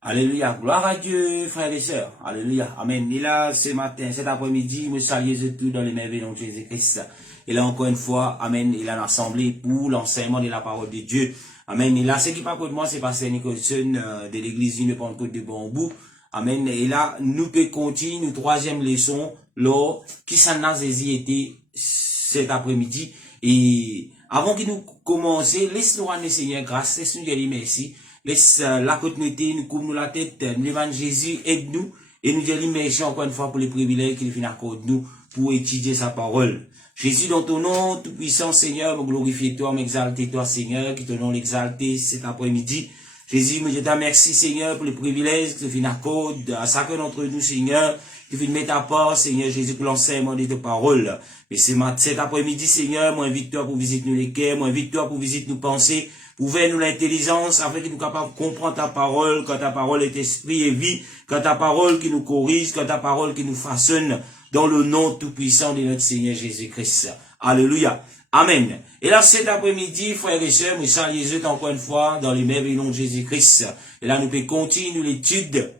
Alléluia. Gloire à Dieu, frères et sœurs. Alléluia. Amen. Et là, ce matin, cet après-midi, me salue tout dans les merveilles de Jésus-Christ. Et là, encore une fois, Amen. Il a l'assemblée pour l'enseignement de la parole de Dieu. Amen. Et là, ce qui parle de moi, c'est Pasteur Nicholson de l'église de Pentecôte de Bambou. Amen. Et là, nous peut continuer une troisième leçon, là, qui s'en a saisi été cet après-midi. Et avant que nous commencions, laisse-nous rendre Seigneur grâce, laisse-nous dire merci. Laisse la continuité, nous couvrons la tête, nous l'évangile Jésus, aide-nous, et nous disons merci encore une fois pour les privilèges qu'il finit accorde nous pour étudier sa parole. Jésus, dans ton nom, tout-puissant Seigneur, me glorifie toi, m'exalte toi Seigneur, qui ton nom l'exalter cet après-midi. Jésus, je te remercie Seigneur pour les privilèges que tu finit accorde à chacun d'entre nous Seigneur, qui finit mettre à part Seigneur Jésus pour l'enseignement de ta parole. Mais cet après-midi Seigneur, moi invite toi pour visiter nous les cœurs, moi invite toi pour visiter nos pensées, ouvre-nous l'intelligence afin que nous soyons capables de comprendre ta parole, quand ta parole est esprit et vie, quand ta parole qui nous corrige, quand ta parole qui nous façonne, dans le nom tout-puissant de notre Seigneur Jésus-Christ. Alléluia. Amen. Et là, cet après-midi, frères et sœurs, nous saluons encore une fois dans les merveilles de Jésus-Christ. Et là, nous pouvons continuer l'étude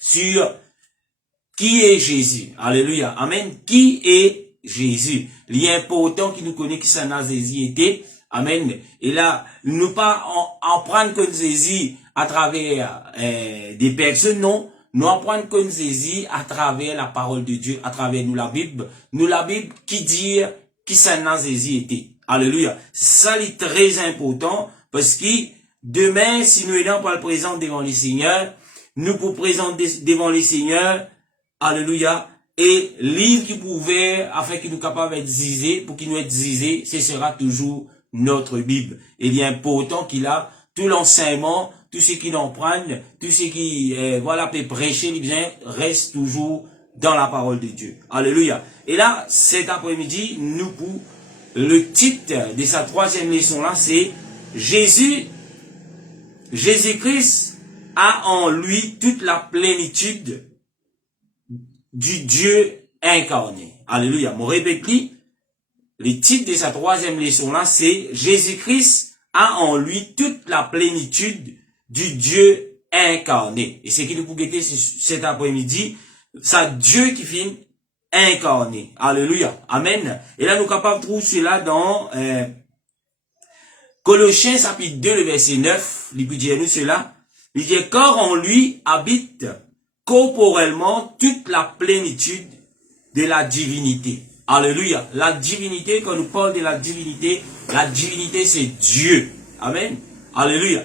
sur qui est Jésus. Alléluia. Amen. Qui est Jésus? L'important qui nous connaît qui s'en a saisi était, amen. Et là, nous pas en prendre comme Jésus à travers des personnes, non. Nous en prendre comme Jésus à travers la parole de Dieu, à travers nous la Bible qui dit qui s'en a Jésus était. Alléluia. Ça est très important parce que demain, si nous n'ayons pas le présent devant les Seigneurs, nous pour présenter devant les Seigneurs, alléluia, et livre qui pouvait afin qu'il nous capables d'être zizé, pour qu'il nous être zizé, ce sera toujours notre Bible. Il est important qu'il a tout l'enseignement, tout ce qui en prennent, tout ce qui, voilà, peut prêcher, bien, reste toujours dans la parole de Dieu. Alléluia. Et là, cet après-midi, nous, pour le titre de sa troisième leçon là, c'est Jésus-Christ a en lui toute la plénitude du Dieu incarné. Alléluia. Mon répète, le titre de sa troisième leçon là, c'est Jésus-Christ a en lui toute la plénitude du Dieu incarné. Et c'est qui nous pour guetter cet après-midi, c'est Dieu qui finit incarné. Alléluia. Amen. Et là, nous sommes capables de trouver cela dans Colossiens chapitre 2, le verset 9. Il peut dire nous cela. Il dit, car en lui habite corporellement toute la plénitude de la divinité. Alléluia. La divinité, quand nous parlons de la divinité c'est Dieu. Amen. Alléluia.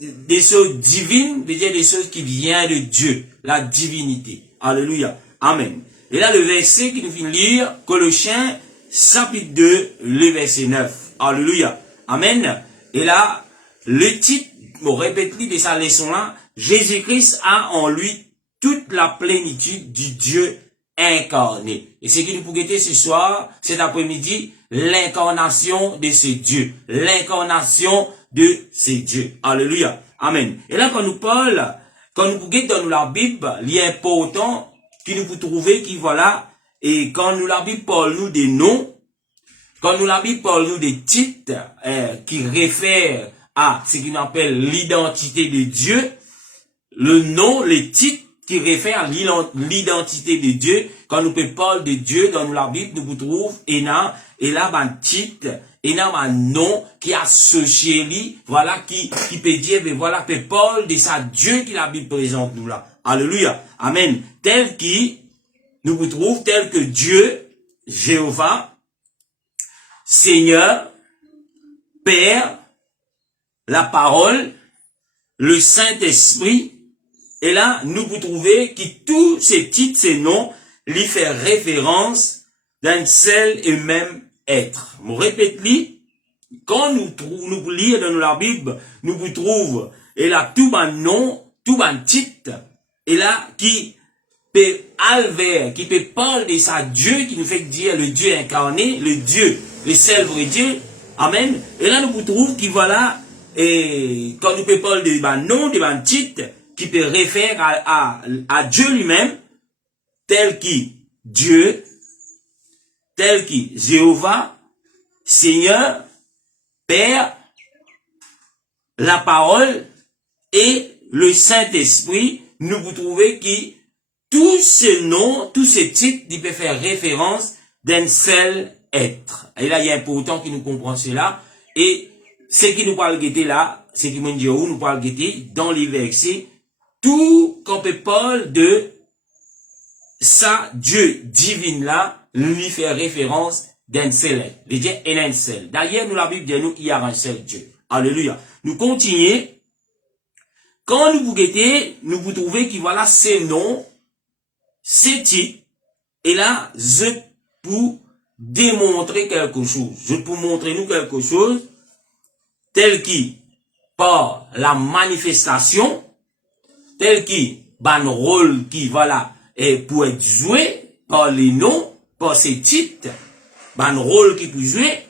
Des choses divines veut dire des choses qui viennent de Dieu. La divinité. Alléluia. Amen. Et là, le verset qui nous vient lire, Colossiens, chapitre 2, le verset 9. Alléluia. Amen. Et là, le titre, on répète de sa leçon là, Jésus-Christ a en lui toute la plénitude du Dieu incarné. Et ce qui nous pour guetter ce soir, cet après-midi, l'incarnation de ce Dieu. L'incarnation de ce Dieu. Alléluia. Amen. Et là, quand nous parle, quand nous pour guetter dans la Bible, il est important qui nous pour trouver qui voilà, et quand nous la Bible parle nous des noms, quand nous la Bible parle nous des titres, qui réfèrent à ce qu'on appelle l'identité de Dieu, le nom, les titres qui réfèrent à l'identité de Dieu, quand nous parlons de Dieu dans la Bible, nous vous trouvons, et là, un titre, et là, un nom qui associé lui, voilà, qui peut dire, mais voilà, peut parler de ça Dieu qui la Bible présente nous là. Alléluia. Amen. Tel qui, nous vous trouvons, tel que Dieu, Jéhovah, Seigneur, Père, la parole, le Saint-Esprit, et là, nous vous trouvez que tous ces titres, ces noms, lui fait référence d'un seul et même être. Je répète-li, quand nous lisons dans la Bible, nous vous trouvons, et là, tout un nom, tout un titre, et là, qui peut alver, qui peut parler de ça Dieu, qui nous fait dire le Dieu incarné, le Dieu, le seul vrai Dieu. Amen. Et là, nous vous trouvons qui voilà, et quand nous peut parler de nom, de titre, qui peut référer à Dieu lui-même, tel qui Dieu, tel qui Jéhovah, Seigneur, Père, la parole et le Saint-Esprit, nous vous trouvez qui tous ces noms, tous ces titres, ils peuvent faire référence d'un seul être. Et là, il y a important qui nous comprend cela. Et ce qui nous parle guetter là, ce qui nous dit où nous parle guetter dans les versets, tout qu'on peut parler de ça, Dieu divine là, lui fait référence d'un seul être. Le Dieu est un seul. D'ailleurs, nous, la Bible dit nous, il y a un seul Dieu. Alléluia. Nous continuons. Quand nous vous guettez, nous vous trouvez qui voilà ces noms, ces titres. Et là, je peux démontrer quelque chose. Je peux montrer nous quelque chose tel qui, par la manifestation, tel qui, ban rôle qui, voilà, est pour être joué par les noms, par ces titres, ban rôle qui peut jouer,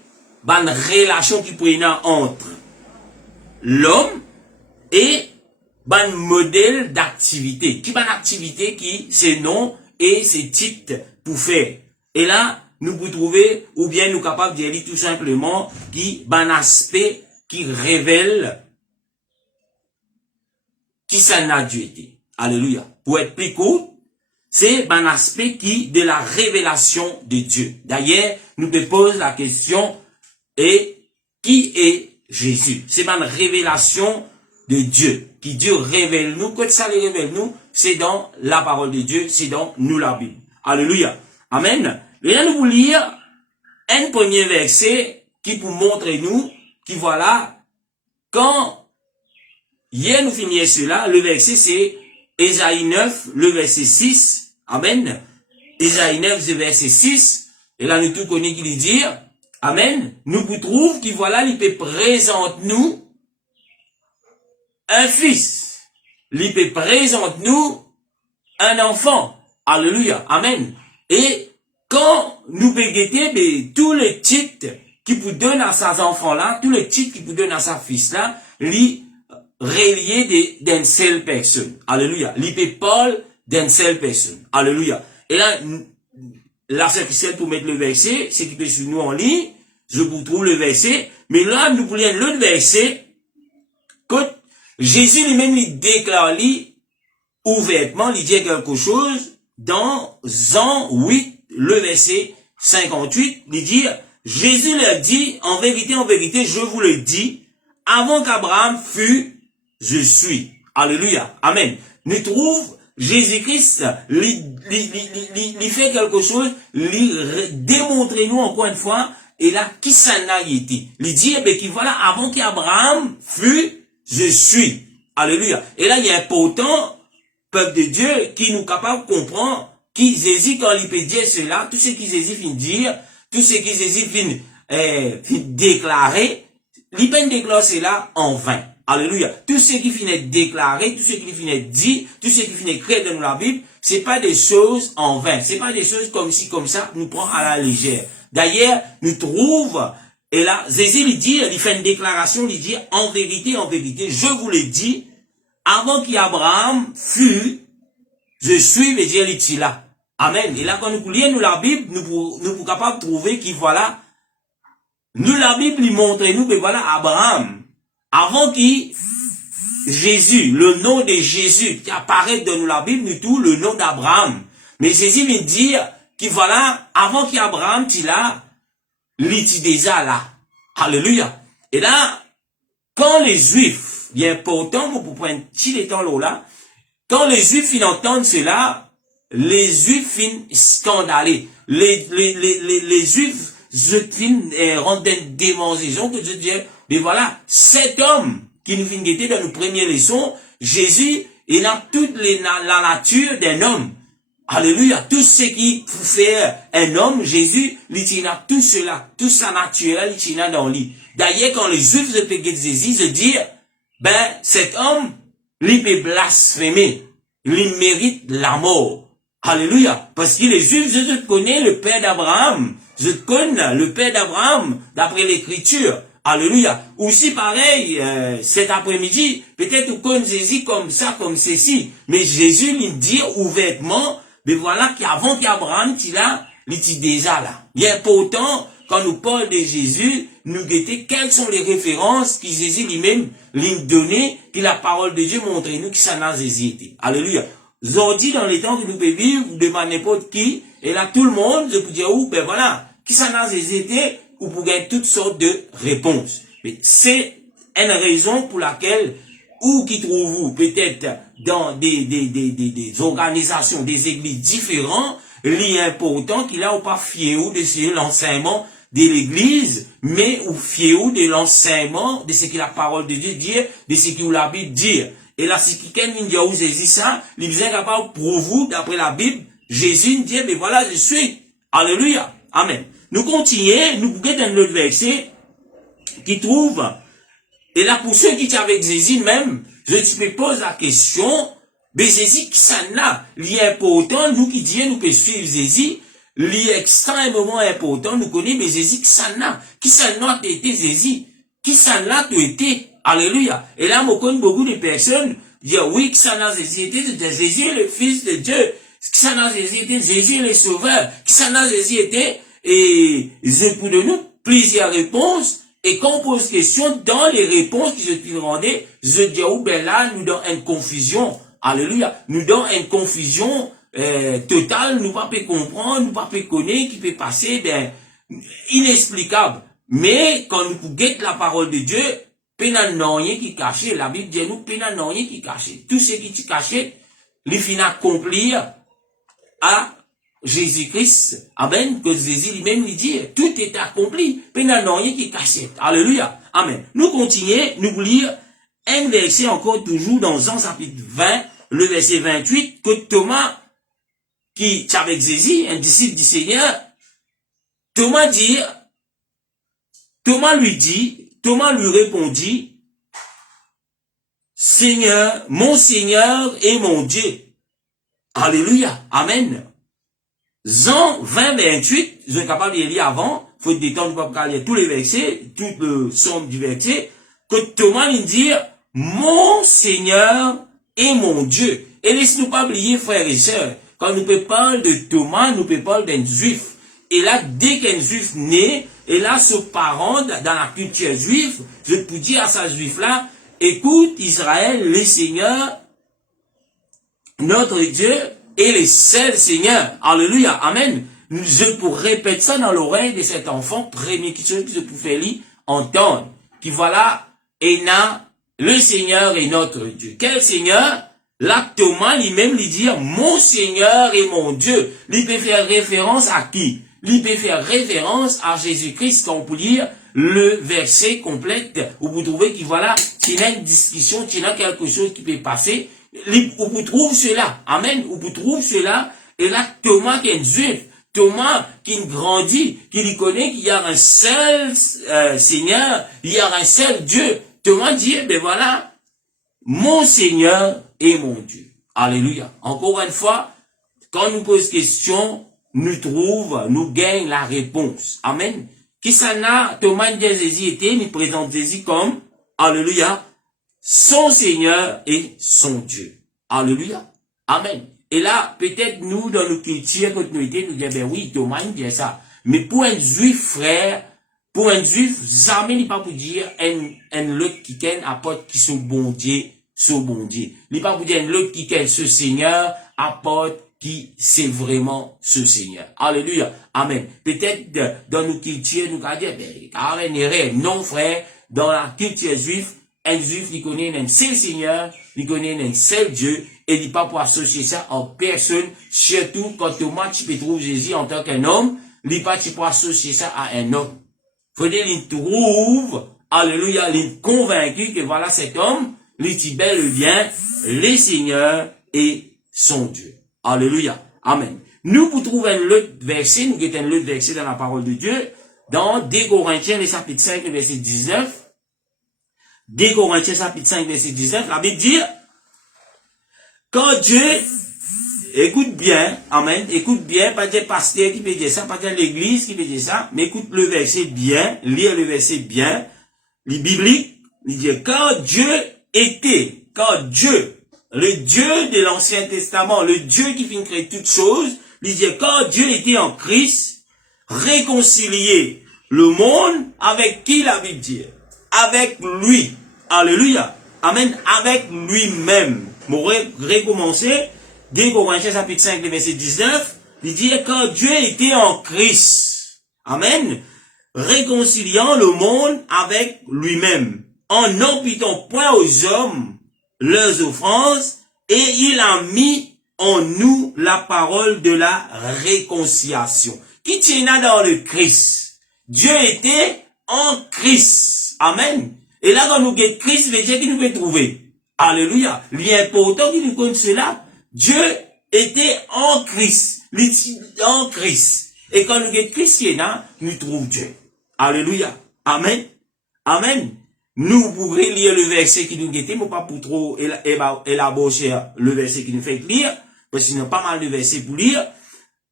ban relation qui peut y avoir entre l'homme et ban modèle d'activité. Qui ban activité qui, ces noms et ces titres pour faire. Et là, nous vous trouvez, ou bien nous capables de dire tout simplement, qui ban aspect qui révèle qui ça n'a Dieu été. Alléluia. Pour être plus court, c'est un aspect qui de la révélation de Dieu. D'ailleurs, nous te posons la question, et qui est Jésus? C'est une révélation de Dieu, qui Dieu révèle nous. Quand ça les révèle nous, c'est dans la parole de Dieu, c'est dans nous la Bible. Alléluia. Amen. Et là, nous vous lire un premier verset qui pour montrer nous, qui voilà, quand hier nous finissons cela, le verset c'est Ésaïe 9, le verset 6. Amen. Ésaïe 9, le verset 6. Et là, nous tout connaissons qui lui dire. Amen. Nous vous trouvons qui voilà, il peut présenter nous un fils. Il peut présenter nous un enfant. Alléluia. Amen. Et quand nous peut guetter, tous les titres qui vous donnent à ses enfants là, tous les titres qui vous donnent à sa fils là, lui relié d'une seule personne. Alléluia. L'IP Paul d'une seule personne. Alléluia. Et là, la sœur Christelle pour mettre le verset, c'est qui peut sur nous en ligne, je vous trouve le verset, mais là, nous voulons l'autre verset, que Jésus lui-même lui déclare ouvertement, il dit quelque chose, dans Jean 8, le verset 58, il dit, Jésus leur dit, en vérité, je vous le dis, avant qu'Abraham fût, je suis. Alléluia. Amen. Nous trouve Jésus-Christ, il fait quelque chose, démontrez-nous encore une fois, et là, qui s'en a été. Il dit, qui voilà, avant qu'Abraham fût, je suis. Alléluia. Et là, il y a un important peuple de Dieu qui nous capable de comprendre qui Jésus, quand il peut dire cela, tout ce qui Jésus finit dire, tout ce qui Jésus finit déclarer, il peut déclarer cela en vain. Alléluia. Tout ce qui finit déclarer, tout ce qui finit dit, tout ce qui finit créer dans la Bible, c'est pas des choses en vain. C'est pas des choses comme si, comme ça, nous prend à la légère. D'ailleurs, nous trouve, et là, Jésus lui dit, il fait une déclaration, il dit, en vérité, je vous le dis, avant qu'Abraham fût, je suis, veut dire, il est là. Amen. Et là, quand nous lisons la Bible, nous pouvons capables de trouver qu'il voilà, nous, la Bible, lui montre, nous, que voilà, Abraham, avant qu'il, Jésus, le nom de Jésus, qui apparaît dans la Bible, nous tout, le nom d'Abraham. Mais Jésus vient dire, qu'il voilà, avant qu'Abraham, il a, il est déjà là. Alléluia. Et là, quand les Juifs, il est important pour prendre un petit temps là, quand les Juifs entendent cela, les Juifs finissent scandalés. Les Juifs, rendent des démonstrations que Dieu dit, mais voilà, cet homme qui nous vient guetter dans nos premières leçons, Jésus, il a toute la nature d'un homme. Alléluia. Tout ce qui fait un homme, Jésus, il a tout cela, toute sa nature, il a dans lui. D'ailleurs, quand les Juifs se pèguent Jésus, se disent, cet homme, il peut blasphémer. Il mérite la mort. Alléluia. Parce que les Juifs, je connais le père d'Abraham. Je connais le père d'Abraham, d'après l'écriture. Alléluia. Aussi pareil, cet après-midi, peut-être vous connaissez Jésus comme ça, comme ceci. Mais Jésus lui dit ouvertement, mais voilà qu'avant qu'Abraham, il était déjà là. Il est important, quand nous parlons de Jésus, nous guetter quelles sont les références que Jésus lui-même lui donnait, que la parole de Dieu montre nous qui ça n'a Jésus été. Alléluia. Aujourd'hui, dans les temps que nous pouvons vivre, vous demandez n'importe qui, et là, tout le monde, je peux dire, voilà, qui ça n'a Jésus été, ou pour gagner toutes sortes de réponses. Mais c'est une raison pour laquelle, ou qui trouvez-vous, peut-être, dans des organisations, des églises différentes, il est important qu'il a ou pas fier de l'enseignement de l'église, mais ou fier de l'enseignement de ce que la parole de Dieu dit, de ce que la Bible dit. Et là, si quelqu'un dit où Jésus ça, il est capable pour vous, d'après la Bible, Jésus dit, mais voilà, je suis. Alléluia. Amen. Nous continuons, nous bouquons dans l'autre verset, qui trouve, et là, pour ceux qui sont avec Jésus même, je me pose la question, mais Jésus, qui s'en a, il est important, nous qui disons, nous que suivre Jésus, il est extrêmement important, nous connaissons, mais Jésus, qui s'en a été Jésus, qui s'en a été, alléluia. Et là, je connais beaucoup de personnes, disent, oui, qui s'en a Jésus été, Jésus est le Fils de Dieu, qui s'en a Jésus été, Jésus est le Sauveur, qui s'en a Jésus été, et je peux donner plusieurs réponses, et quand on pose question, dans les réponses que je te rendais, je dis, là, nous donnons une confusion. Alléluia. Nous donnons une confusion totale, nous ne pouvons pas comprendre, nous ne pouvons pas connaître, qui peut passer, inexplicable. Mais quand nous guettons la parole de Dieu, pénal n'a rien qui caché. La Bible dit nous, pénal n'a rien qui caché. Tout ce qui est caché, il finit accomplir à Jésus-Christ, amen, que Jésus lui-même lui dit, tout est accompli, pénal n'a rien qui caché. Alléluia, amen. Nous continuons, nous lire un verset encore toujours dans Jean chapitre 20, le verset 28, que Thomas, qui est avec Jésus, un disciple du Seigneur, Thomas lui répondit, Seigneur et mon Dieu. Alléluia, amen. Jean 20, 28, je suis capable de lire avant, faut détendre pour lire tous les versets, tout le somme du verset, que Thomas lui dit, mon Seigneur et mon Dieu. Et laisse-nous pas oublier, frères et sœurs, quand nous parlons de Thomas, nous parlons d'un juif. Et là, dès qu'un juif naît, et là, ce parent, dans la culture juive, je peux dire à ce juif-là, écoute, Israël, le Seigneur, notre Dieu, est le seul Seigneur. Alléluia, amen. Je pourrais répéter ça dans l'oreille de cet enfant, premier chose que je pouvais lui entendre. Qui voilà, Ena, le Seigneur est notre Dieu. Quel Seigneur? Là, Thomas lui-même lui dit, mon Seigneur et mon Dieu. Il peut faire référence à qui? Il peut faire référence à Jésus-Christ, quand on peut lire le verset complet, où vous trouvez qu'il voilà, il y a une discussion, il y a quelque chose qui peut passer, où vous trouvez cela. Amen. Où vous trouvez cela. Et là, Thomas qui est juif, Thomas qui grandit, qui lui connaît qu'il y a un seul Seigneur, il y a un seul Dieu. Thomas dit, ben voilà, mon Seigneur et mon Dieu. Alléluia. Encore une fois, quand nous posons question, nous gagnons la réponse. Amen. Qui ça n'a, Thomas dit Jésus était, il présente Jésus comme, alléluia, son Seigneur et son Dieu. Alléluia. Amen. Et là, peut-être nous, dans nos cultures, quand nous étions, nous disons, ben oui, Thomas dit ça. Mais pour un juif, frère, pour un juif, jamais il n'est pas pour dire un l'autre qui ken apporte qui sont bon Dieu, il n'est pas pour dire un l'autre qui ken ce Seigneur apporte qui c'est vraiment ce Seigneur. Alléluia. Amen. Peut-être dans nos cultures, nous allons dire, ben, non frère, dans la culture juive, un juif, il connaît un seul Seigneur, il connaît un seul Dieu, et il n'est pas pour associer ça en personne, surtout quand Thomas, tu peux trouver Jésus en tant qu'un homme, il n'est pas pour associer ça à un homme. Faut-il qu'il trouve, alléluia, il est convaincu que voilà cet homme, l'utibel le bien, les seigneurs et son Dieu. Alléluia. Amen. Nous, pour trouver un autre verset, nous avons un autre verset dans la parole de Dieu, dans 2 Corinthiens, le chapitre 5, le verset 19. 2 Corinthiens, chapitre 5, verset 19, la Bible dit, quand Dieu, écoute bien, amen, écoute bien, pas dire pasteur qui peut dire ça, pas dire l'église qui peut dire ça, mais écoute le verset bien, lire le verset bien, le biblique, il dit, quand Dieu, le Dieu de l'Ancien Testament, le Dieu qui finit créer toutes choses, il dit, quand Dieu était en Christ, réconcilier le monde avec qui la Bible dit? Avec lui. Alléluia. Amen. Avec lui-même. Pour recommencer, 2 Corinthiens chapitre 5, verset 19, il dit, quand Dieu était en Christ. Amen. Réconciliant le monde avec lui-même. En n'imputant point aux hommes leurs offenses, et il a mis en nous la parole de la réconciliation. Qui tient dans le Christ? Dieu était en Christ. Amen. Et là, quand nous avons Christ, veut dire qu'il nous peut trouver. Alléluia. L'important qu'il nous connaisse cela, Dieu était en Christ. En Christ. Et quand nous avons Christ, nous trouvons Dieu. Alléluia. Amen. Amen. Nous pourrions lire le verset qui nous guettait, mais pas pour trop élaborer le verset qui nous fait lire, parce qu'il y a pas mal de versets pour lire.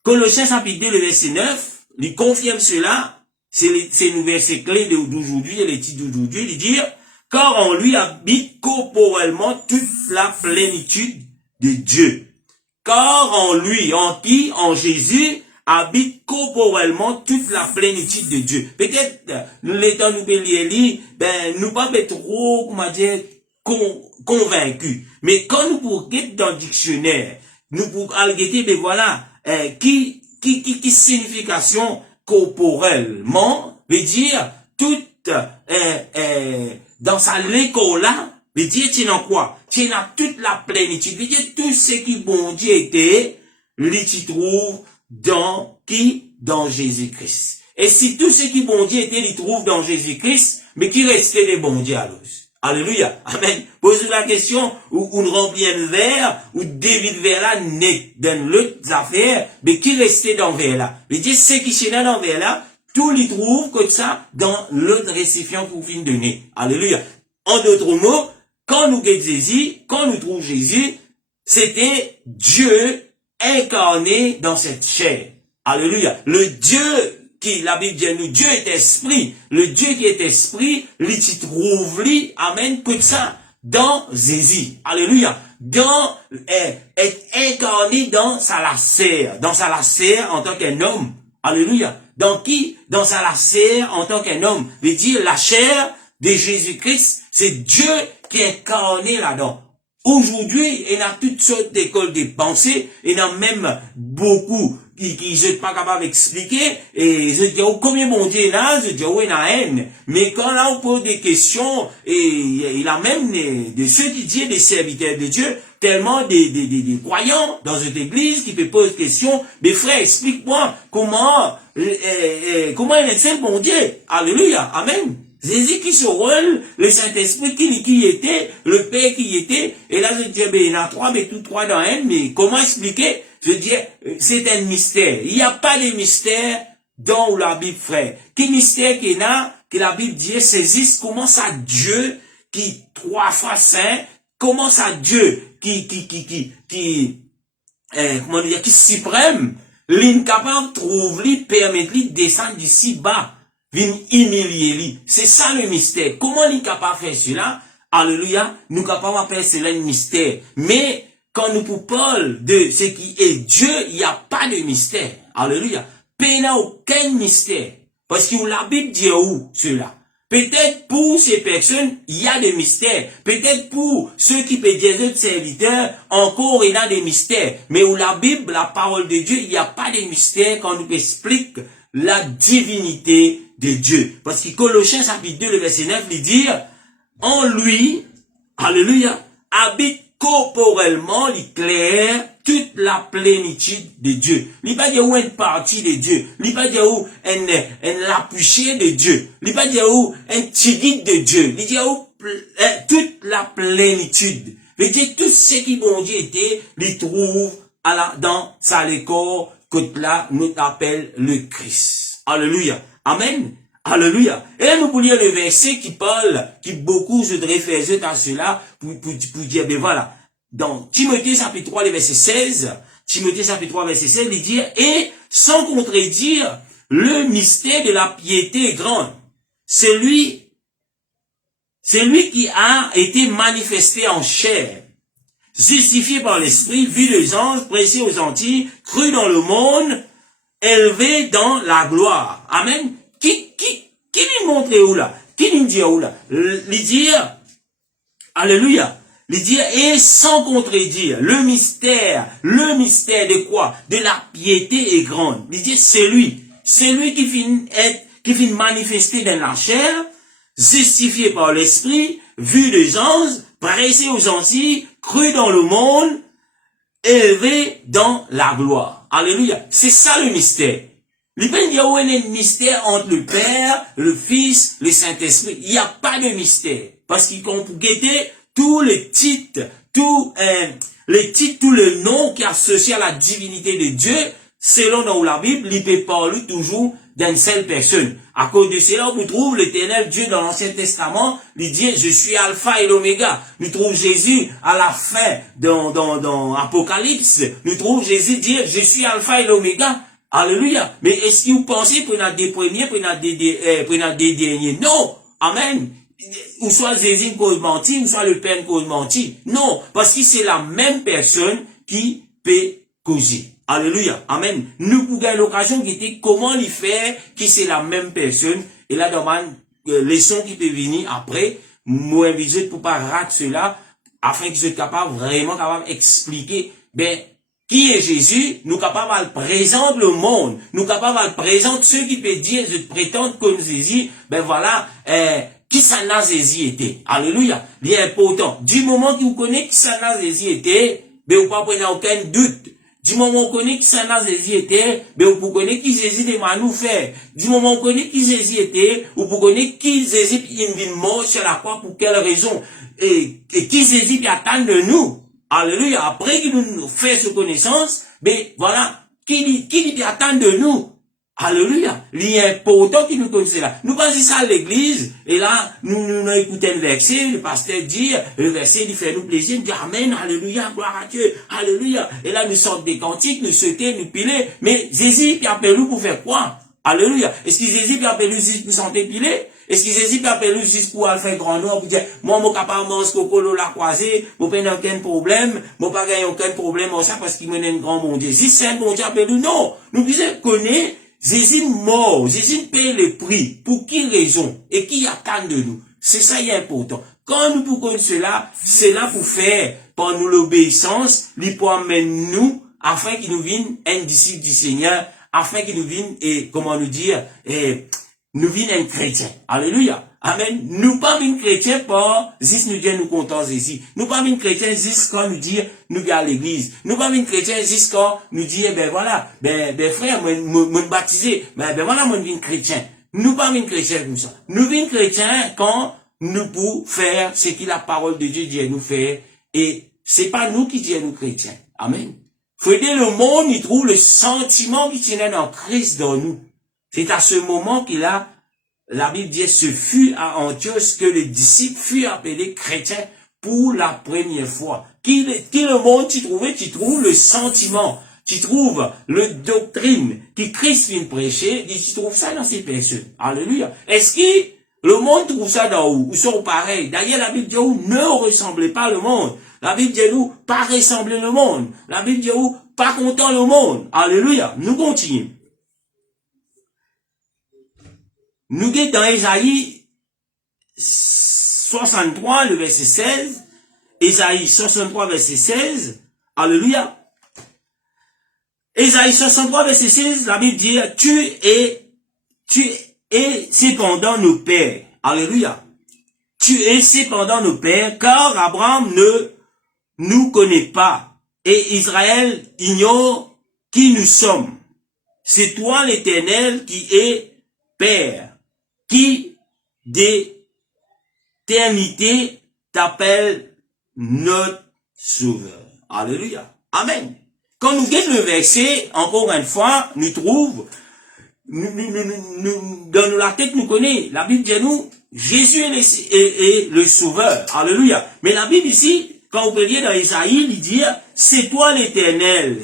Colossiens chapitre 2, le verset 9, il confirme cela, c'est le verset clé d'aujourd'hui, et les titres d'aujourd'hui, il dit, car en lui habite corporellement toute la plénitude de Dieu. Car en lui, en qui, en Jésus, habite corporellement toute la plénitude de Dieu. Peut-être, l'étant nous lire, ben, nous pas trop, comment dire, convaincus. Mais quand nous pour guetter dans le dictionnaire, nous pour algueter, ben voilà, qui signification corporellement veut dire toute, dans sa l'école là, veut dire, tu n'as quoi? Tu n'as toute la plénitude. Veut dire, tout ce qui bon Dieu était, lui, tu trouves dans qui? Dans Jésus-Christ. Et si tout ce qui bon Dieu était, il trouve dans Jésus-Christ, mais qui restait des bons dieux alors? Alléluia. Amen. Posez la question, où on remplit un verre, ou David verre là, net dans l'autre affaire, mais qui restait dans le verre là? Mais dit, ce qui chez dans le verre là, tout l'y trouve comme ça, dans l'autre récipient pour fin de donner. Alléluia. En d'autres mots, quand nous guettons Jésus, quand nous trouvons Jésus, c'était Dieu incarné dans cette chair. Alléluia. Le Dieu qui, la Bible dit nous, Dieu est esprit. Le Dieu qui est esprit, lui, tu trouves, lui, amen, comme ça, dans Jésus. Alléluia. Dans, est incarné dans sa lacère. Dans sa lacère en tant qu'un homme. Alléluia. Dans qui? Dans sa lacère en tant qu'un homme. Veut dire la chair de Jésus-Christ, c'est Dieu qui est incarné là-dedans. Aujourd'hui, il y a toutes sortes d'écoles de pensée, il y en a même beaucoup qui ne sont pas capables d'expliquer, et je dis, oh, combien bon Dieu là, je dis, oh, il y en a haine. Mais quand là, on pose des questions, et il y a même de ceux qui disent des serviteurs de Dieu, tellement des croyants dans cette église qui peut poser des questions, mais frère, explique-moi comment il est le bon Dieu. Alléluia, amen. Jésus qui se rôle, le Saint-Esprit qui était, le Père qui était, et là je dis, ben, il y en a trois, mais tous trois dans un, mais comment expliquer? Je dis, c'est un mystère. Il n'y a pas de mystère dans la Bible, frère. Quel mystère qu'il y a, que la Bible dit, saisisse, comment ça Dieu, qui trois fois saint, comment ça Dieu, comment dire, qui suprême, l'incapable trouve, lui, permet, lui, descendre d'ici bas. Vin humilier lui. C'est ça le mystère. Comment il est capable de faire cela? Alléluia. Nous sommes capables de faire cela un mystère. Mais, quand nous parlons de ce qui est Dieu, il n'y a pas de mystère. Alléluia. Il n'y a aucun mystère. Parce que la Bible dit où cela? Peut-être pour ces personnes, il y a des mystères. Peut-être pour ceux qui peuvent dire autres serviteurs, encore il y a des mystères. Mais où la Bible, la parole de Dieu, il n'y a pas de mystère quand nous explique la divinité de Dieu. Parce que Colossiens chapitre 2, le verset 9, il dit, en lui, alléluia, habite corporellement, l'éclair, toute la plénitude de Dieu. Il n'y a pas dire où une partie de Dieu. Il n'y a pas dire où la poussée de Dieu. Il n'y a pas dire où un tigide de Dieu. Il dit où toute la plénitude. Il dit tout ce qui bon Dieu était, il trouve dans sa corps, que là, nous appelle le Christ. Alléluia. Amen. Alléluia. Et là, nous pouvons lire le verset qui parle, qui beaucoup se réfèrent à cela, pour dire, ben voilà. Dans Timothée chapitre 3, le verset 16, Timothée chapitre 3, verset 16, il dit, et sans contredire, le mystère de la piété est grand. C'est lui qui a été manifesté en chair, justifié par l'Esprit, vu des anges, pressé aux Antilles, cru dans le monde, élevé dans la gloire. Amen. Qui lui montre où là? Qui lui dit où là? Lui dire, alléluia, lui dire, et sans contredire, le mystère de quoi? De la piété est grande. Lui dire, c'est lui qui finit manifester dans la chair, justifié par l'Esprit, vu des anges, pressé aux Antilles, cru dans le monde, élevé dans la gloire. Alléluia. C'est ça le mystère. Il y a un mystère entre le Père, le Fils, le Saint-Esprit. Il n'y a pas de mystère. Parce qu'on peut guetter tous les titres, tous les noms qui associent à la divinité de Dieu, selon dans la Bible, il peut parler toujours d'une seule personne. À cause de cela, on trouve l'Éternel Dieu dans l'Ancien Testament, il dit, je suis Alpha et l'Oméga. Nous trouvons Jésus à la fin dans Apocalypse. Nous trouvons Jésus dire, je suis Alpha et l'Oméga. Alléluia. Mais est-ce que vous pensez pour des premiers, pour des derniers? Non. Amen. Ou soit Jésus cause menti, ou soit le Père cause menti. Non. Parce que c'est la même personne qui peut causer. Alléluia. Amen. Nous pouvons l'occasion qui était comment lui faire qui c'est la même personne. Et là, dans ma leçon qui peut venir après, moi invite pour pas rater cela, afin qu'ils soient vraiment capables d'expliquer, qui est Jésus, nous capables de présenter le monde, nous capables de présenter ceux qui peuvent dire, je prétends comme Jésus, voilà, qui ça n'a Jésus était. Alléluia. Il est important. Du moment que vous connaissez qui ça n'a Jésus était, vous ne prenez aucun doute. Du moment où on connaît qui ça n'a Jésus était, vous connaissez qui Jésus de nous faire. Du moment où on connaît qui Jésus était, vous connaissez qui Jésus est mort sur la croix pour quelle raison. Et qui Jésus qui attend de nous. Alléluia. Après qu'il nous fait cette connaissance, voilà, qui attend de nous. Alléluia. Il est important qu'il nous connaisse là. Nous pensons ça à l'église, et là, nous écoutons le verset, le pasteur dit, le verset, il fait nous plaisir, il dit Amen, Alléluia, gloire à Dieu, Alléluia. Et là, nous sortons des cantiques, nous sautons, nous pilons, mais Jésus, il appelle nous pour faire quoi? Alléluia. Est-ce que Jésus, il appelle nous pour sentir piler? Est-ce que Jésus peut appeler nous juste pour faire grand nom, pour dire, moi, mon capable manger coco la croisée, mon pas aucun problème, mon pas gagner aucun problème, ça, parce qu'il mène un grand bon Dieu. Si c'est un bon Dieu, appelle nous, non. Nous puissions connaître, Jésus mort, Jésus paye le prix. Pour qui raison? Et qui attend de nous? C'est ça qui est important. Quand nous pouvons connaître cela, c'est là pour faire, par nous l'obéissance, lui pour amener nous, afin qu'il nous vienne un disciple du Seigneur, afin qu'il nous vienne, et comment nous dire, nous vienne un chrétien. Alléluia. Amen. Nous pas une chrétien pour, juste nous dire nous contents ici. Nous pas une chrétien juste quand nous dire nous viens à l'église. Nous pas une chrétien juste quand nous dire, ben voilà, ben frère, me baptiser, ben voilà, moi une chrétien. Nous pas une chrétien comme ça. Nous une chrétien quand nous pouvons faire ce que la parole de Dieu dit à nous faire. Et c'est pas nous qui disons nous chrétiens. Amen. Faut aider le monde, il trouve le sentiment qui tient dans Christ dans nous. C'est à ce moment qu'il a, la Bible dit, ce fut à Antioche que les disciples furent appelés chrétiens pour la première fois. Qui le monde, tu trouves le sentiment, tu trouves le doctrine qui Christ vient prêcher, et tu trouves ça dans ces personnes. Alléluia. Est-ce que le monde trouve ça dans où? Ils sont pareils. D'ailleurs, la Bible dit, ne ressemblez pas le monde. La Bible dit, nous, pas ressembler le monde. La Bible dit, pas content le monde. Alléluia. Nous continuons. Nous sommes dans Ésaïe 63, le verset 16. Ésaïe 63, verset 16. Alléluia. Ésaïe 63, verset 16, la Bible dit, tu es cependant nos pères. Alléluia. Tu es cependant nos pères, car Abraham ne nous connaît pas, et Israël ignore qui nous sommes. C'est toi l'Éternel qui est Père, qui d'éternité t'appelle notre Sauveur. Alléluia. Amen. Quand nous guettons le verset, encore une fois, nous trouvons, dans la tête nous connaît, la Bible dit nous, Jésus est le Sauveur. Alléluia. Mais la Bible ici, quand vous voyez dans Isaïe, il dit, c'est toi l'Éternel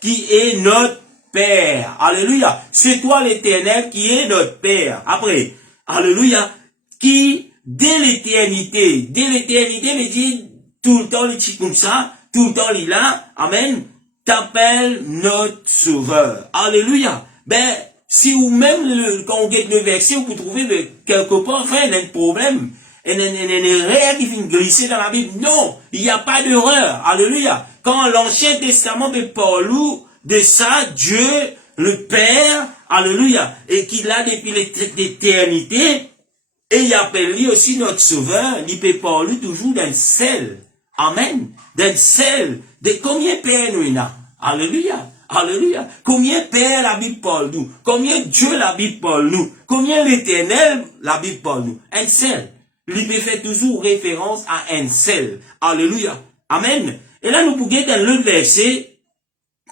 qui est notre Père. Alléluia. C'est toi l'Éternel qui est notre Père. Après, alléluia, qui, dès l'éternité, me dit, tout le temps, il est comme ça, tout le temps, il est là, amen, t'appelle notre Sauveur. Alléluia. Ben, si ou même, quand on guette le verset, vous trouvez quelque part, enfin, il y a un problème, il y a une erreur qui vient glisser dans la Bible. Non, il n'y a pas d'erreur. Alléluia. Quand l'Ancien Testament parle de ça, Dieu, le Père, alléluia, et qu'il a depuis l'éternité, et il appelle lui aussi notre Sauveur, il peut parler toujours d'un seul. Amen. D'un seul. De combien Père nous il a? Alléluia. Alléluia. Combien Père la Bible parle nous? Combien Dieu la Bible parle nous? Combien l'Éternel la Bible parle nous? Un seul. Il peut faire toujours référence à un seul. Alléluia. Amen. Et là, nous pouvons dans le verset,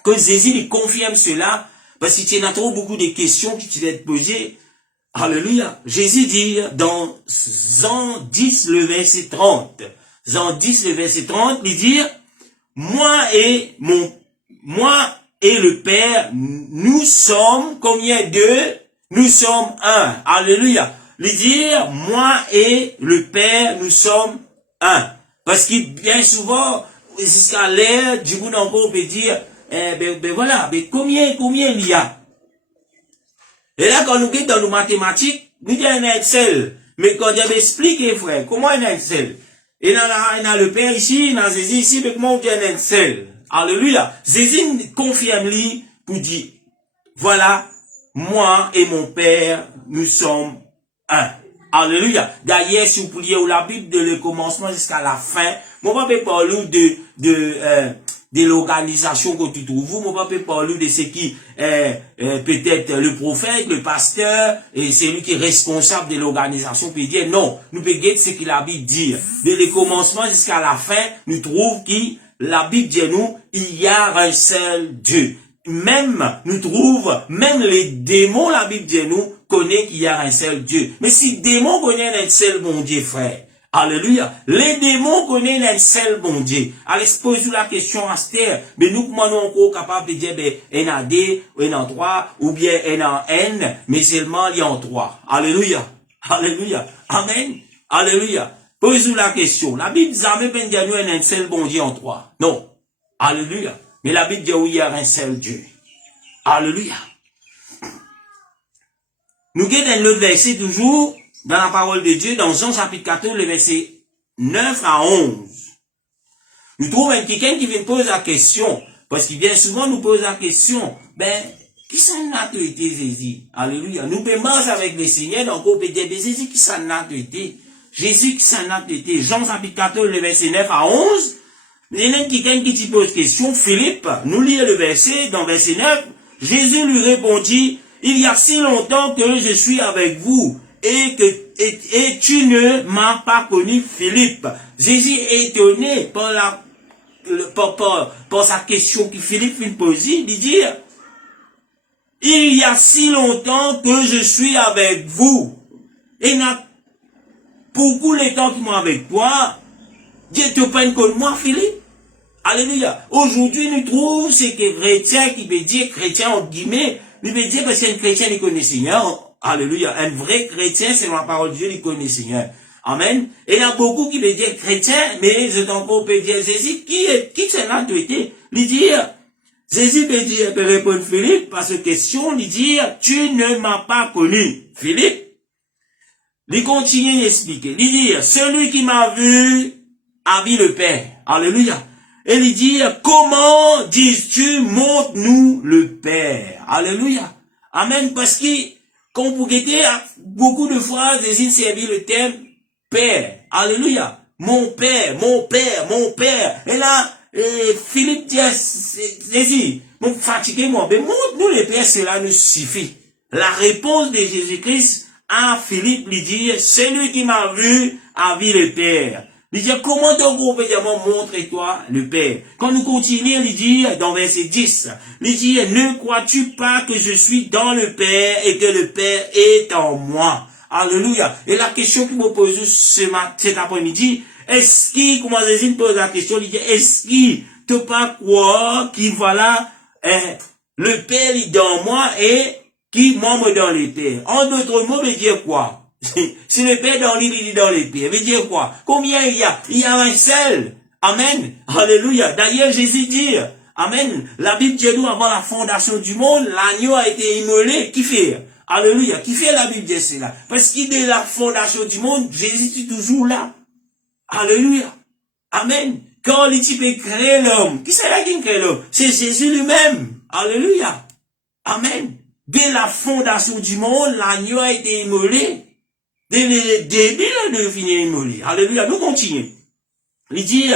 que Jésus lui confirme cela, parce qu'il y a trop beaucoup de questions qui doivent être posées. Alléluia. Jésus dit dans Jean 10, le verset 30. Jean 10, le verset 30, il dit, moi et le Père, nous sommes combien deux? Nous sommes un. Alléluia. Il dit, moi et le Père, nous sommes un. Parce que bien souvent, jusqu'à l'air, du coup, encore, on peut dire, voilà, mais combien il y a? Et là, quand nous sommes dans nos mathématiques, nous disons un seul. Mais quand Dieu m'explique, frère, comment un seul? Et il y a le Père ici, il y a Jésus ici, mais comment on dit un seul? Alléluia. Jésus confirme lui pour dire, voilà, moi et mon Père, nous sommes un. Alléluia. D'ailleurs, si vous pouviez la Bible de le commencement jusqu'à la fin, moi, je vais parler de l'organisation que tu trouves. Moi, je vais parler de ce qui peut-être le prophète, le pasteur, et c'est lui qui est responsable de l'organisation. Puis dire non, nous pouvons dire ce que la Bible dit. De le commencement jusqu'à la fin, nous trouvons que la Bible dit nous, il y a un seul Dieu. Même, nous trouvons, même les démons, la Bible dit nous, connaît qu'il y a un seul Dieu. Mais si démon connaît un seul bon Dieu, frère, Alléluia. Les démons connaissent un seul bon Dieu. Allez se poser la question à cette terre. Mais nous, comment nous encore capables de dire, ben, un en D, un en 3, ou bien un en N, mais seulement il y a en 3. Alléluia. Alléluia. Amen. Alléluia. Posez-vous la question. La Bible dit jamais ben dire nous un seul bon Dieu en 3. Non. Alléluia. Mais la Bible dit où il y a un seul Dieu. Alléluia. Nous avons le verset toujours dans la parole de Dieu, dans Jean chapitre 14, le verset 9 à 11. Nous trouvons quelqu'un qui vient poser la question, parce qu'il vient souvent nous poser la question, ben, qui ça n'a été Jésus? Alléluia. Nous commençons avec le Seigneur, donc on peut dire, ben, Jésus qui ça n'a été? Jésus qui ça n'a été? Jean chapitre 14, le verset 9 à 11. Il y a quelqu'un qui te pose question, Philippe, nous lisons le verset, dans verset 9, Jésus lui répondit, il y a si longtemps que je suis avec vous, et tu ne m'as pas connu, Philippe. Jésus est étonné par sa question que Philippe vient poser. Il dit, il y a si longtemps que je suis avec vous. Et beaucoup les temps qui m'ont avec toi, Dieu te peine contre moi, Philippe. Alléluia. Aujourd'hui, nous trouvons c'est que chrétien qui veut dire chrétien, entre guillemets, il veut dire parce qu'un chrétien, il connaît le Seigneur. Alléluia. Un vrai chrétien, c'est la parole de Dieu, il connaît le Seigneur. Amen. Et il y a beaucoup qui veut dire chrétien, mais je t'en peux dire Jésus, qui c'est là de été? Il dit, Jésus peut répondre Philippe, par cette question, il dit, tu ne m'as pas connu. Philippe, il continue d'expliquer. Il dit, celui qui m'a vu a vu le Père. Alléluia. Et il dit, comment dis-tu, montre-nous le Père. Alléluia. Amen. Parce que, quand vous guettez, beaucoup de fois, Jésus servit le terme Père. Alléluia. Mon Père, mon Père, mon Père. Et là, Philippe dit, Jésus, fatiguez-moi, mais montre-nous le Père, cela nous suffit. La réponse de Jésus-Christ à Philippe lui dit, celui qui m'a vu a vu le Père. Il dit, comment ton groupe montre-toi le Père? Quand nous continuons, il dit, dans verset 10, il dit, ne crois-tu pas que je suis dans le Père et que le Père est en moi? Alléluia. Et la question qui me pose cet après-midi, est-ce qu'il, comment Jésus pose la question, il dit, est-ce qu'il te pas croire qu'il voilà, le Père est dans moi et qui moi me dans le Père? En d'autres mots, il dit quoi? Si le Père dans l'île, il est dans les pieds. Veut dire quoi? Combien il y a? Il y a un seul. Amen. Alléluia. D'ailleurs, Jésus dit, amen. La Bible dit nous, avant la fondation du monde, l'agneau a été immolé. Qui fait? Alléluia. Qui fait la Bible dit cela? Parce qu'il est la fondation du monde, Jésus est toujours là. Alléluia. Amen. Quand il peut créer l'homme, qui c'est là qui crée l'homme? C'est Jésus lui-même. Alléluia. Amen. Dès la fondation du monde, l'agneau a été immolé. Dès le début, il a fini immolé. Alléluia. Nous continuons. Il dit,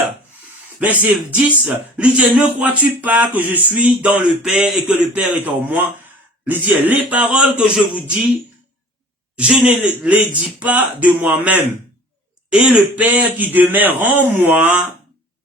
verset 10, il dit, ne crois-tu pas que je suis dans le Père et que le Père est en moi? Il dit, les paroles que je vous dis, je ne les dis pas de moi-même. Et le Père qui demeure en moi,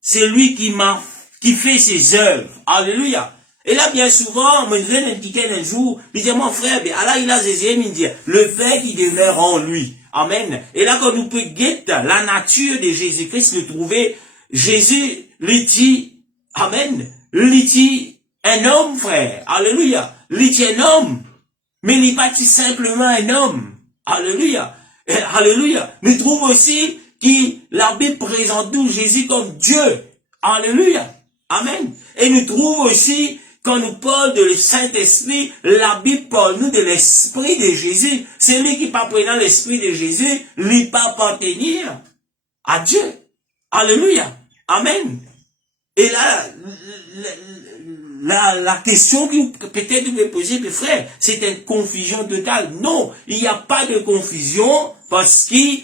c'est lui qui fait ses œuvres. Alléluia. Et là, bien souvent, je viens d'impliquer un jour, il dit, mon frère, là, il a Jésus, il dit, le Père qui demeure en lui. Amen. Et là, quand nous peut guetter la nature de Jésus-Christ, nous trouver, Jésus, l'iti, amen, l'iti, un homme, frère. Alléluia. L'iti, un homme. Mais il n'est pas tout simplement un homme. Alléluia. Et, alléluia. Nous trouvons aussi que la Bible présente tout Jésus comme Dieu. Alléluia. Amen. Et nous trouvons aussi, quand nous parlons de le Saint-Esprit, la Bible parle nous de l'Esprit de Jésus. C'est lui qui pas prenant l'Esprit de Jésus, lui pas appartenir à Dieu. Alléluia. Amen. Et là, la question que peut-être vous me posez, mes frères, c'est une confusion totale. Non, il n'y a pas de confusion parce que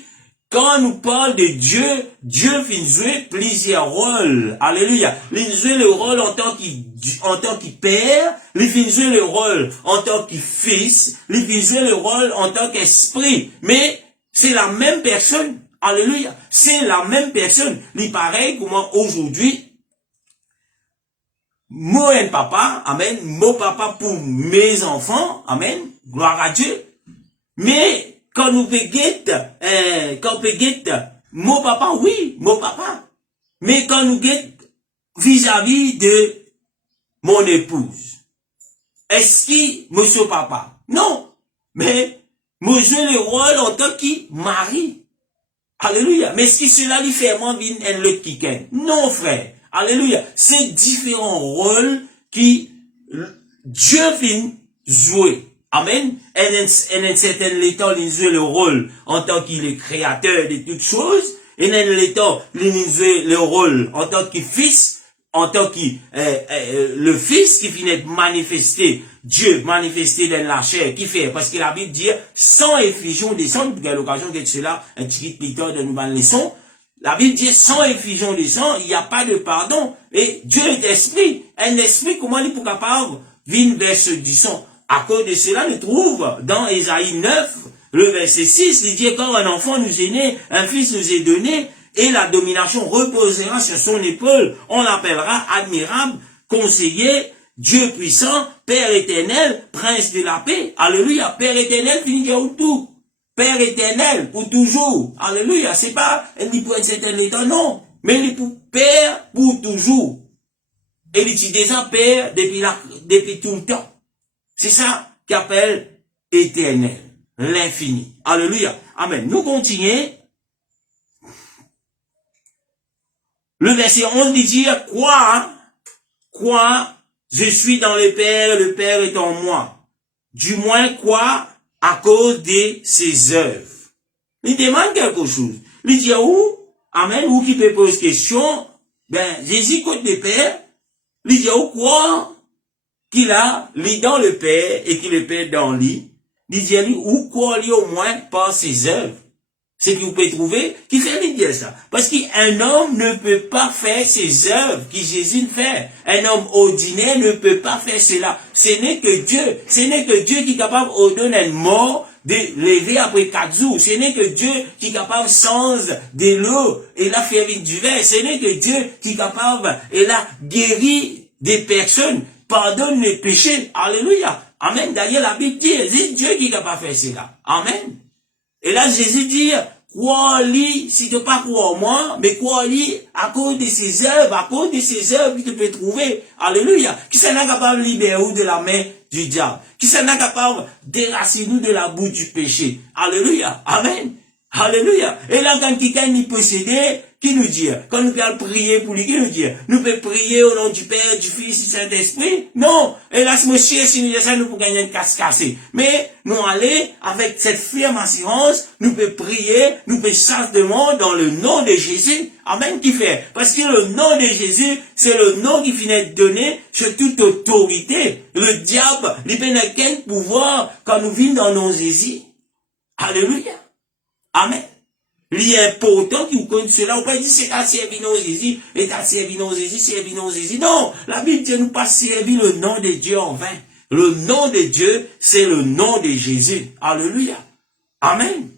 quand nous parlons de Dieu, Dieu vient jouer plusieurs rôles. Alléluia. Il vient jouer le rôle en tant que père, il vient jouer le rôle en tant que fils, il vient jouer le rôle en tant qu'esprit. Mais c'est la même personne. Alléluia. C'est la même personne. Il est pareil comme aujourd'hui. Moi un papa, amen. Mon papa pour mes enfants, amen. Gloire à Dieu. Mais quand nous guettons, mon papa, oui, mon papa. Mais quand nous guettons vis-à-vis de mon épouse, est-ce qu'il monsieur papa? Non. Mais moi joue le rôle en tant que mari. Alléluia. Mais est-ce que cela lui fait moins bien un le kiken? Non, frère. Alléluia. C'est différents rôles qui Dieu vient jouer. Amen. Et en un certain temps, il joue le rôle en tant qu'il est créateur de toutes choses. Et en un temps, il joue le rôle en tant que fils, en tant que le fils qui finit de manifester, Dieu manifesté dans la chair, qui fait, parce que la Bible dit, sans effusion des sangs, il y a l'occasion de cela, un petit peu de nous donner les sons. La Bible dit, sans effusion des sangs, il n'y a pas de pardon. Et Dieu est esprit. Un esprit, comment il est capable de venir vers ce du sang? À cause de cela, nous trouve dans Ésaïe 9, le verset 6, il dit, quand un enfant nous est né, un fils nous est donné, et la domination reposera sur son épaule, on l'appellera admirable, conseiller, Dieu puissant, Père éternel, prince de la paix. Alléluia. Père éternel finit de tout. Père éternel pour toujours. Alléluia. C'est pas il pour un certain état, non. Mais il pour Père pour toujours. Et il est déjà Père depuis tout le temps. C'est ça qu'appelle éternel. L'infini. Alléluia. Amen. Nous continuons. Le verset 11 dit, quoi, je suis dans le Père est en moi. Du moins, quoi, à cause de ses œuvres. Il demande quelque chose. Il dit, où? Amen, où qui peut poser question? Ben, Jésus côté le Père. Il dit, où quoi? Qu'il a, lui dans le Père, et qu'il le Père dans lui. Il dit, où quoi, lui au moins, par ses œuvres. C'est que vous pouvez trouver, qui fait dire ça. Parce qu'un homme ne peut pas faire ses œuvres que Jésus fait. Un homme ordinaire ne peut pas faire cela. Ce n'est que Dieu. Ce n'est que Dieu qui est capable d'ordonner une mort, de lever après 4 jours. Ce n'est que Dieu qui est capable sans de l'eau et la faire vivre du verre. Ce n'est que Dieu qui est capable et la guérir des personnes, pardonne les péchés. Alléluia. Amen. D'ailleurs, la Bible dit, c'est Dieu qui est capable de faire cela. Amen. Et là, Jésus dit, crois-lui, si tu ne pas croire en moi, mais crois-lui à cause de ses œuvres, à cause de ses œuvres que tu peux trouver. Alléluia. Qui s'en est capable de libérer de la main du diable. Qui s'en est capable de déraciner nous de la boue du péché. Alléluia. Amen. Alléluia. Et là, quand quelqu'un est possédé, qui nous dit, quand nous pouvons prier pour lui, qui nous dit, nous pouvons prier au nom du Père, du Fils, du Saint-Esprit? Non. Et là, monsieur, si nous disons ça, nous pouvons gagner une casse cassée. Mais, nous aller, avec cette ferme assurance, nous pouvons prier, nous pouvons simplement dans le nom de Jésus. Amen, qui fait? Parce que le nom de Jésus, c'est le nom qui finit de donner sur toute autorité. Le diable, il n'a qu'un pouvoir quand nous vivons dans nos Jésus. Alléluia. Amen. Il est important que vous connaissez cela. On peut dire c'est à servir nos Jésus, et à servir nos Jésus, servir nos Jésus. Non, la Bible dit nous pas servir le nom de Dieu en vain. Le nom de Dieu, c'est le nom de Jésus. Alléluia. Amen.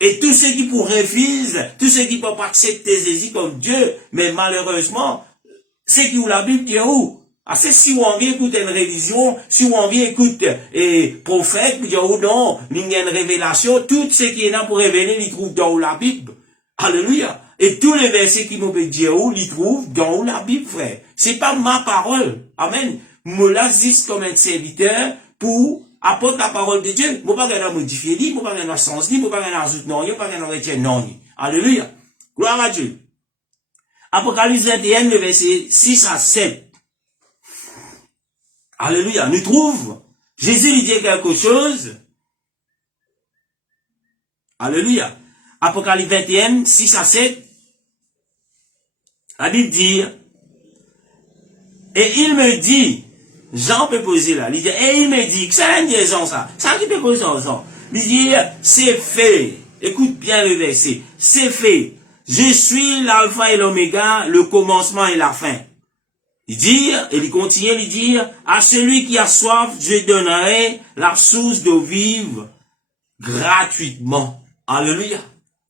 Et tous ceux qui pour refusent, tous ceux qui ne peuvent pas accepter Jésus comme Dieu, mais malheureusement, c'est qui où la Bible dit où? Ah, c'est si on vient écouter une religion, si on vient écouter prophète, puis dire, oh non, il y a une révélation, tout ce qui est là pour révéler, il trouve dans la Bible. Alléluia. Et tous les versets qui m'ont dit, oh, il trouve dans la Bible, frère. C'est pas ma parole. Amen. Moi, là, juste comme un serviteur pour apporter la parole de Dieu. Moi, pas rien modifier, moi, pas rien sens, moi, pas rien ajouter, non, pas rien retirer, non. Alléluia. Gloire à Dieu. Apocalypse 21, le verset 6 à 7. Alléluia. Nous trouve, Jésus lui dit quelque chose. Alléluia. Apocalypse 21, 6 à 7. La Bible dit, et il me dit, Jean peut poser là, il dit, et il me dit, que c'est une liaison ça, ça qui peut poser Jean. Il dit, c'est fait, écoute bien le verset, c'est fait, je suis l'alpha et l'oméga, le commencement et la fin. Il dit, et il continue, il dit, à celui qui a soif, je donnerai la source d'eau vive gratuitement. Alléluia.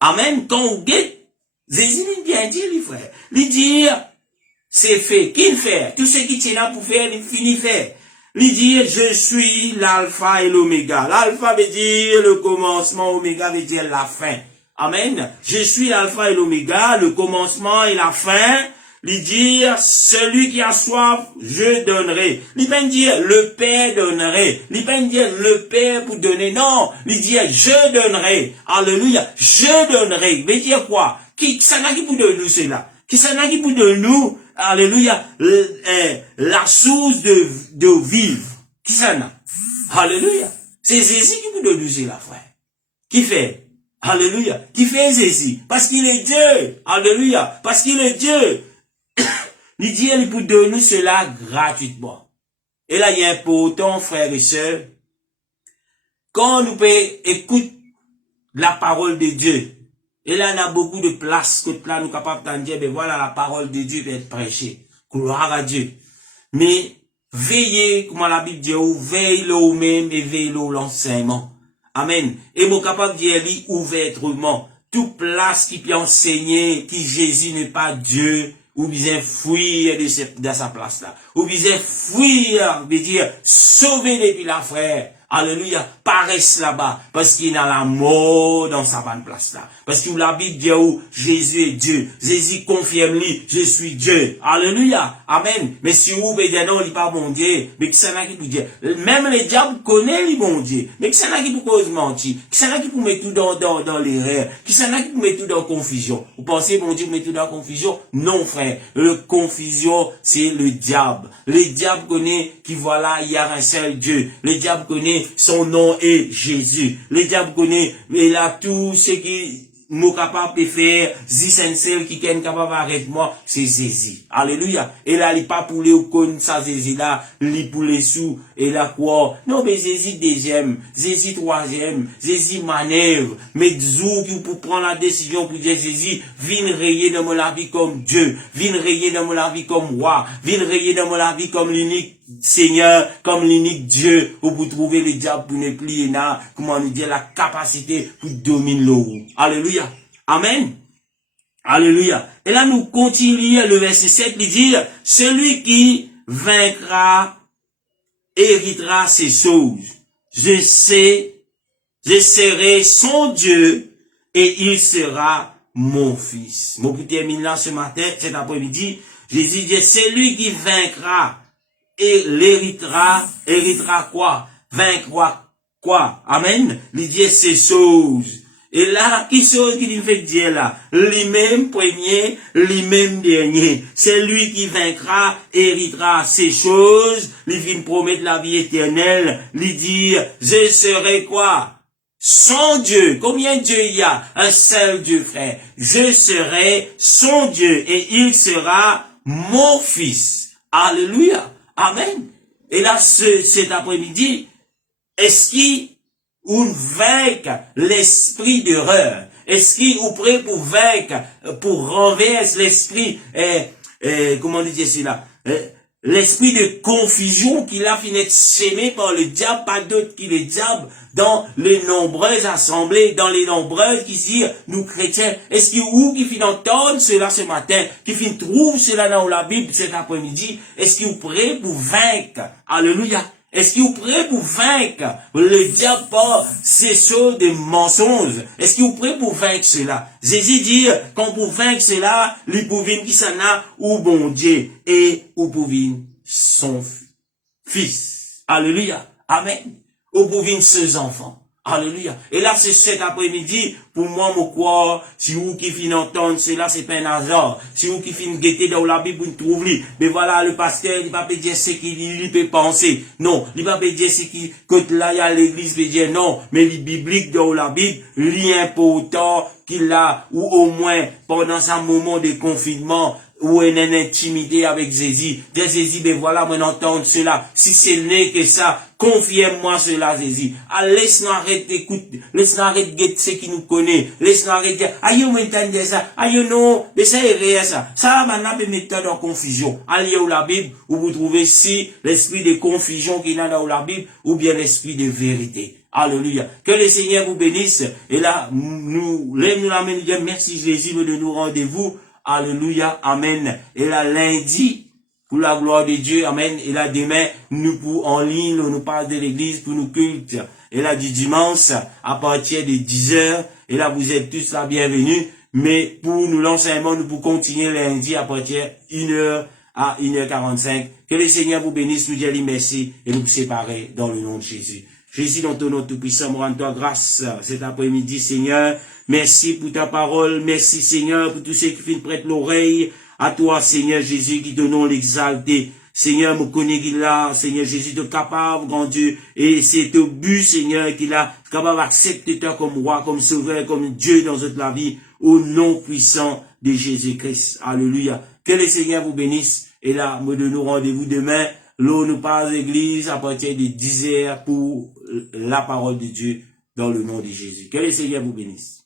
Amen. Quand on guette, Jésus bien dit, les frères. Il dit, c'est fait. Qu'il fait? Tout ce qui tient là pour faire, il finit faire. Il dit, je suis l'alpha et l'oméga. L'alpha veut dire le commencement, oméga veut dire la fin. Amen. Je suis l'alpha et l'oméga, le commencement et la fin. Il dit, celui qui a soif, je donnerai. Il peut dire, le Père donnerait. Il peut dire, le Père pour donner. Non, il dit, je donnerai. Alléluia, je donnerai. Il veut dire quoi? Qui ça n'a qui pour de nous cela? Qui ça n'a qui pour de nous? Alléluia, la source de vivre. Qui ça n'a? Alléluia. C'est Jésus qui pour de nous cela, frère. Qui fait? Alléluia. Qui fait Jésus? Parce qu'il est Dieu. Alléluia. Parce qu'il est Dieu. Il dit, il peut donner cela gratuitement. Et là, il est important, frères et sœurs, quand nous écoutons la parole de Dieu, et là, on a beaucoup de place, que là, nous sommes capables de dire, ben voilà, la parole de Dieu va être prêchée. Gloire à Dieu. Mais, veillez, comme la Bible dit, veillez-le au même et veillez-le l'enseignement. Amen. Et mon capable de dire, ouvertement, toute place qui peut enseigner que Jésus n'est pas Dieu, ou bien fuir de sa place là. Ou bien fuir, veut dire sauver depuis la frère. Alléluia, paraissent là-bas, parce qu'il a la mort dans sa bonne place là. Parce que la Bible dit où Jésus est Dieu. Jésus confirme lui, je suis Dieu. Alléluia, amen. Mais si vous pouvez dire non, il n'est pas bon Dieu, mais qui ça n'a qui peut dire. Même les diables connaissent les bons Dieu. Mais qui ça n'a qui peut cause mentir. Qui ça n'a qui peut mettre tout dans l'erreur. Qui ça n'a qui peut mettre tout dans confusion. Vous pensez bon Dieu met tout dans confusion? Non frère, le confusion c'est le diable. Le diable connaît qui voilà, il y a un seul Dieu. Le diable connaît son nom est Jésus. Le diable connaît, il a tout ce qui nous capable de faire, zisensel qui est capable d'arrêter moi, c'est Jésus. Alléluia. Et là, il n'est pas pour les connaître ça, Jésus là, il pour les sous, et là quoi? Non, mais Jésus deuxième, Jésus troisième, Jésus manœuvre, mais zou qui pour prendre la décision pour dire Jésus, viens rayer dans mon vie comme Dieu, viens rayer dans mon vie comme roi, viens rayer dans mon vie comme l'unique Seigneur, comme l'unique Dieu, où vous trouvez le diable pour ne plier là, comment nous dire la capacité pour dominer l'eau. Alléluia. Amen. Alléluia. Et là, nous continuons le verset 7, il dit, celui qui vaincra, héritera ces choses. Je serai son Dieu, et il sera mon fils. Mon petit termine là ce matin, cet après-midi, Jésus dit, celui qui vaincra, et l'héritera quoi? Vaincra quoi? Amen. Il dit ces choses. Et là, qui chose qu'il fait dire là? Lui-même premier, lui-même dernier. C'est lui qui vaincra, héritera ces choses. Il vient promettre la vie éternelle. Il dit, je serai quoi? Son Dieu. Combien de Dieu il y a? Un seul Dieu, frère. Je serai son Dieu et il sera mon fils. Alléluia. Amen. Et là, cet après-midi, est-ce qu'il vainque l'esprit d'erreur? Est-ce qu'il est prêt pour vaincre, pour renverser l'esprit, comment on dit cela, l'esprit de confusion qu'il a fini de s'aimer par le diable, pas d'autre que le diable, dans les nombreuses assemblées, dans les nombreuses qui disent, nous chrétiens, est-ce qu'il y a où qui finit d'entendre cela ce matin, qui finit trouve cela dans la Bible cet après-midi, est-ce qu'il est prêt pour vaincre? Alléluia. Est-ce qu'il est prêt pour vaincre le diable par ces choses de mensonges? Est-ce qu'il est prêt pour vaincre cela? Jésus dit, quand pour vaincre cela, lui pouvez qui s'en a, ou bon Dieu, et ou pouvez son fils. Alléluia. Amen. Ou pouvez ses enfants. Alléluia. Et là, c'est cet après-midi, pour moi, mon croire, si vous qui finissez d'entendre cela, c'est pas un hasard. Si vous qui finissez de guetter dans la Bible, vous ne trouvez. Mais voilà, le pasteur, il va pas dire ce qu'il peut penser. Non. Il va pas dire ce qui, quand là, il y a l'église, il peut dire non. Mais les bibliques dans la Bible, l'important qu'il a, ou au moins, pendant ce moment de confinement, ou une intimité avec Jésus. Dire Jésus, ben voilà, moi entendre cela. Si c'est né que ça, confirme-moi cela, Jésus. Ah, laisse-nous arrêter d'écouter, laisse-nous arrêter de guetter ce qui nous connaît. Laisse-nous arrêter de dire, aïe, maintenant de ça, aïe, non, mais ça est réel, ça. Ça, maintenant, peut mettre dans confusion. Allez où la Bible, où vous trouvez si l'esprit de confusion qu'il y a dans la Bible, ou bien l'esprit de vérité. Alléluia. Que le Seigneur vous bénisse. Et là, nous la main, nous disons, merci Jésus de nous rendez-vous. Alléluia, amen. Et là, lundi, pour la gloire de Dieu, amen. Et là, demain, nous pour en ligne, nous parle de l'église pour nous culte. et là du dimanche à partir de 10h. Et là, vous êtes tous la bienvenue. Mais pour nous l'enseignement, nous pour continuer lundi à partir 1h à 1h45. Que le Seigneur vous bénisse, nous disons merci et nous séparer dans le nom de Jésus. Jésus, dans ton nom tout-puissant, nous rendons toi grâce cet après-midi, Seigneur. Merci pour ta parole. Merci, Seigneur, pour tous ceux qui viennent prêter l'oreille à toi, Seigneur Jésus, qui te nom l'exalter. Seigneur, me connais qu'il a, Seigneur Jésus, de capable, grand Dieu, et c'est au but, Seigneur, qu'il a capable d'accepter toi comme roi, comme sauveur, comme Dieu dans toute la vie, au nom puissant de Jésus-Christ. Alléluia. Que le Seigneur vous bénisse. Et là, nous donnons rendez-vous demain. L'eau nous passe l'église à partir de 10h pour la parole de Dieu dans le nom de Jésus. Que le Seigneur vous bénisse.